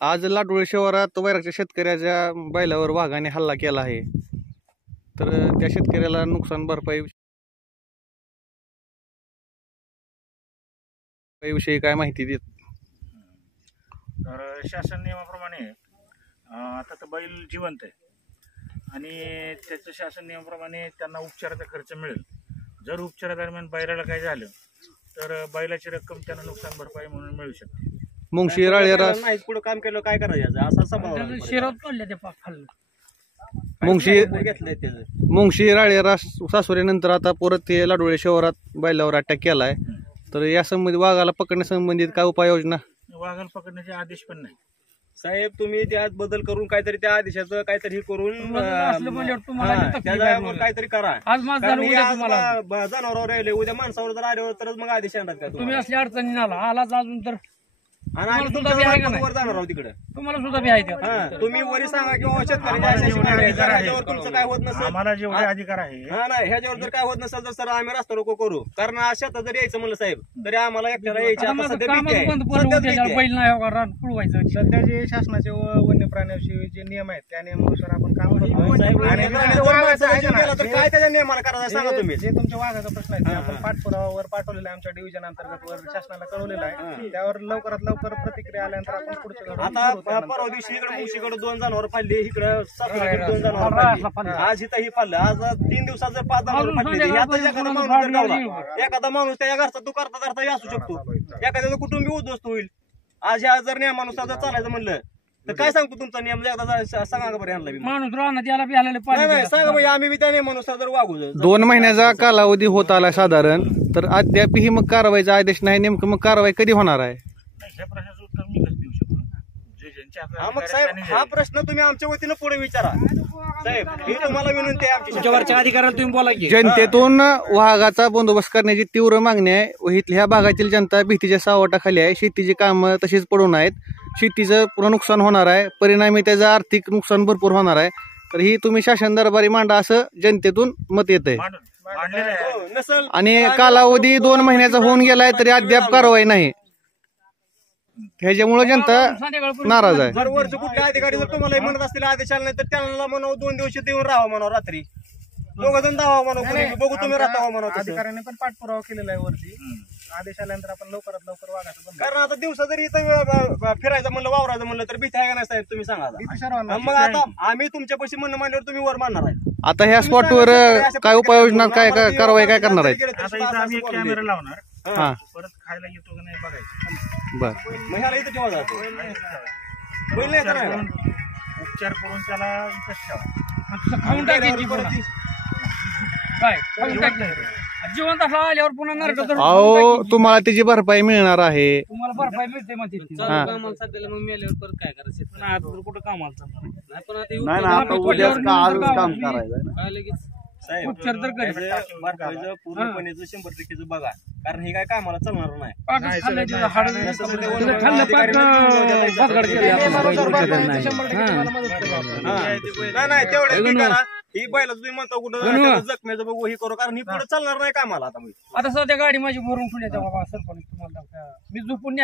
आज लाडोळे शिवारात वैरागच्या शेतकऱ्याच्या बैलावर वाघाने हल्ला केला आहे, तर त्या शेतकऱ्याला नुकसान भरपाई विषयी काय माहिती देत? तर शासन नियमाप्रमाणे आता तर बैल जिवंत आहे आणि त्याचं शासन नियमाप्रमाणे त्यांना उपचाराचा खर्च मिळेल. जर उपचारादरम्यान बैलाला काय झालं तर बैलाची रक्कम त्यांना नुकसान भरपाई म्हणून मिळू शकते. मुंगशी राळेरास नाही पुढे काम केलं काय करायचं असा सभा शिरात पडले ते पाक खाल्लं. मुंगशी राळेरास सासुरीनंतर आता परत ते लाडोळे शिवारात बैलावर अटॅक केलाय, तर या संबंधी वाघाला पकडण्यासंबंधित काय उपाययोजना? वाघाला पकडण्याचे आदेश पण नाही साहेब. तुम्ही त्यात बदल करून काहीतरी त्या आदेशाचं काहीतरी करून त्याच्यावर काहीतरी करा. आज माझं झालं, उद्या तुम्हाला जनावरावर राहिले, उद्या माणसावर जर आल्यावर तरच मग आदेश आणतात का तुम्ही असल्या अडचणी आला आलाच अजून तर आणि आम्ही तुमच्या वर जाणार आहोत तिकडे. तुम्हाला सुद्धा बी आहे. तुम्ही वरी सांगा किंवा शेतकऱ्याच्यावर तुमचं काय होत नसेल, आम्हाला जेवढे अधिकार आहे नाही ह्याच्यावर जर काय होत नसेल तर सर आम्ही रस्ता रोको करू. कारण शेतात जर यायचं म्हणलं साहेब तरी आम्हाला एकट्याला यायची आता सध्या भीती आहे. बैल नाही रान पुळवायचं. सध्या जे शासनाचे वन्य प्राण्याविषयी जे नियम आहेत त्या नियमानुसार आपण काम करतो. तर काय त्याच्या नियमाला करायचं सांगा तुम्ही. जे तुमच्या वाघाचा प्रश्न आहे ते आपण पाठपुरावावर पाठवलेला आहे, आमच्या डिव्हिजन अंतर्गत वर शासनाला कळवलेला आहे. त्यावर लवकरात लवकर प्रतिक्रिया आल्यानंतर आपण पुढच्या आता परवा दिवशी इकडे मुशीकडे 2 जनावर फाडली, इकडे सासूकडे 2 जनावर फाडली, आज इथं ही फाडलं. आज 3 दिवसात जर 5 जनावर फाडली, एखादा माणूस जर गावला, एखादा माणूस त्या घरचा तू करता असू शकतो, एखाद्याचं कुटुंबी उद्ध्वस्त होईल. आज ह्या जर नियमानुसार जर चालायचं म्हणलं तर काय सांगतो तुमचा नियम एकदा सांगा बरं ह्यांना. माणूस राहणार याला बी आलेले नाही सांगा भाई, आम्ही बी त्या नियमानुसार जर वागू. 2 महिन्याचा कालावधी होत आला साधारण, तर अद्यापही मग कारवाईचा आदेश नाही. नेमकं मग कारवाई कधी होणार आहे? ह्या प्रश्नाचं उत्तर मी कसं देऊ शकतो? जे ज्यांच्या हातात मग साहेब हा प्रश्न तुम्ही आमच्या वतीनं पुढे विचारा साहेब. ही तुम्हाला विनंती आहे आमच्या अधिकाऱ्याला तुम्ही बोला की. जनतेतून वाघाचा बंदोबस्त करण्याची तीव्र मागणी आहे व ह्या भागातील जनता भीतीच्या सावटाखाली आहे. शेतीची कामं तशीच पडून आहेत, शेतीचं पुन्हा नुकसान होणार आहे, परिणामी त्याचं आर्थिक नुकसान भरपूर होणार आहे. तर ही तुम्ही शासन दरबारी मांडा असं जनतेतून मत येत आहे. आणि कालावधी 2 महिन्याचा होऊन गेलाय तरी अद्याप कारवाई नाही, ह्याच्यामुळे जनता नाराज आहे. जर वरचे कुठले अधिकारी जर तुम्हाला म्हणत असतील आदेश आला नाही तर त्यांना म्हणावं 2 दिवस देऊन राहावं म्हणावं, रात्री 2 जण जावा म्हणावं, बघू तुम्ही राहता म्हणावं. अधिकाऱ्यांनी पण पाठपुरावा केलेला आहे वरती. आदेश आल्यानंतर आपण लवकरात लवकर वाघाचं बंद. कारण आता दिवसा जरी इथं फिरायचं म्हणलं, वावरायचं म्हणलं तर भीती आहे का नाही साहेब तुम्ही सांगा. मग आता आम्ही तुमच्यापाशी म्हणणं मांडल्यावर तुम्ही वर मानणार आहे. आता ह्या स्पॉटवर काय उपाययोजना, काय कारवाई काय करणार आहेत? आता इथं आम्ही एक कॅमेरा लावणार, हा परत खायला येतो का नाही बघायचं. बर, मग ह्याला इथं ठेवा जातो बैल नाही तर उपचार करून त्याला इथंच ठेवा. खाऊन टाकायची पुन्हा. काय खाऊन टाकलं जिवंत असला आल्यावर पुन्हा नरक तर अहो तुम्हाला त्याची भरपाई मिळणार आहे. तुम्हाला भरपाई मिळते म्हणते. कामाला सध्याला मग मेल्यावर परत काय करायचं? पण आता तर कुठं कामाला चालणार नाही. पण आता काय लगेच साहेब उपचार तर भरपाईचं पूर्णपणे 100% बघा, कारण हे काय कामाला चालणार नाही. नाही तेवढं करा. ही बैला तुम्ही म्हणता कुठं जखमेचं बघू हे करू, कारण ही पुढे चालणार नाही कामाला. आता सध्या गाडी माझी भरून ठेवली बाबा सरपंच तुम्हाला मी झोपून